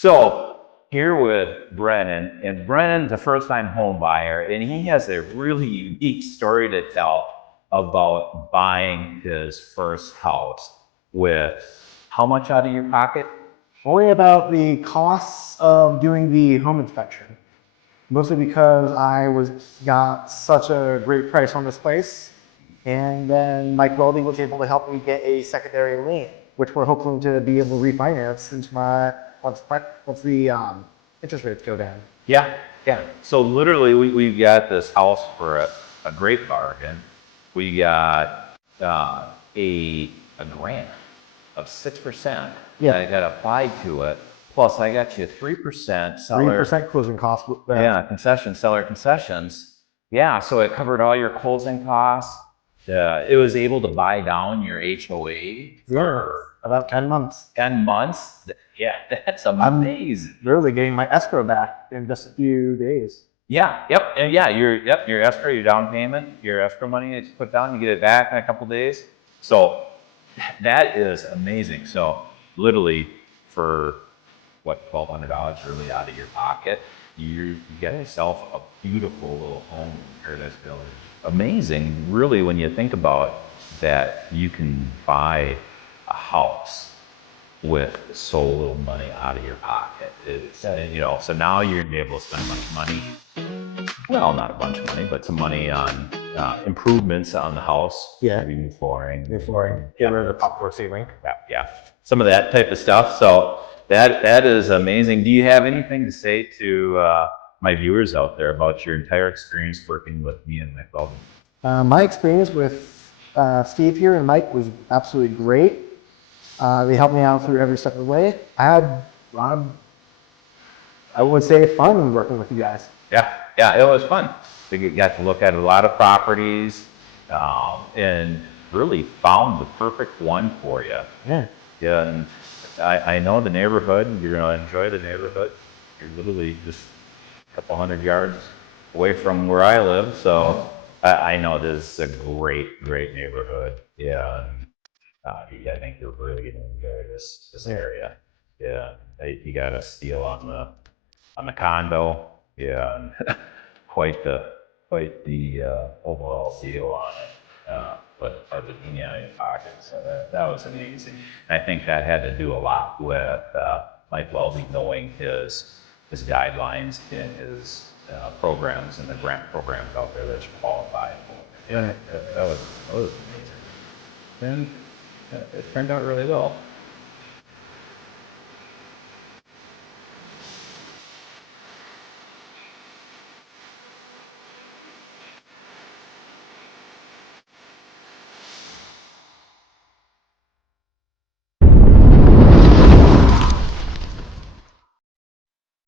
So here with Brennan, and Brennan's a first-time home buyer, and he has a really unique story to tell about buying his first house with how much out of your pocket? Only about the costs of doing the home inspection. Mostly because got such a great price on this place. And then Mike Welding was able to help me get a secondary lien, which we're hoping to be able to refinance since once the interest rates go down. Yeah. So literally, we've got this house for a great bargain. We got a grant of 6%. Yeah. I got applied to it. Plus, I got you 3% seller. 3% closing costs. Yeah, seller concessions. Yeah, so it covered all your closing costs. It was able to buy down your HOA for about 10 months. 10 months. Yeah, that's amazing. I'm literally getting my escrow back in just a few days. Yeah, and your escrow, your down payment, your escrow money that you put down, you get it back in a couple days. So that is amazing. So literally for what, $1,200 really out of your pocket, you get yourself a beautiful little home in Paradise Village. Amazing, really, when you think about that, you can buy a house with so little money out of your pocket. So now you're gonna be able to spend a bunch of money. Well, not a bunch of money, but some money on improvements on the house. Yeah. Maybe new flooring. Get rid of the popcorn ceiling. Yeah. Some of that type of stuff. So that is amazing. Do you have anything to say to my viewers out there about your entire experience working with me and Mike Welding? My experience with Steve here and Mike was absolutely great. They helped me out through every step of the way. I had a lot of, I would say, fun working with you guys. Yeah, it was fun. We got to look at a lot of properties and really found the perfect one for you. Yeah. And I know the neighborhood. You're going to enjoy the neighborhood. You're literally just a couple hundred yards away from where I live. So I know this is a great neighborhood. Yeah. I think you're really going to enjoy this area. Yeah. You got a steal on the condo. Yeah. quite the overall deal on it. But Argentina out of your pocket, so that was amazing. And I think that had to do a lot with Mike Welding knowing his guidelines and his programs and the grant programs out there that you qualify for. Yeah, that was amazing. And it turned out really well.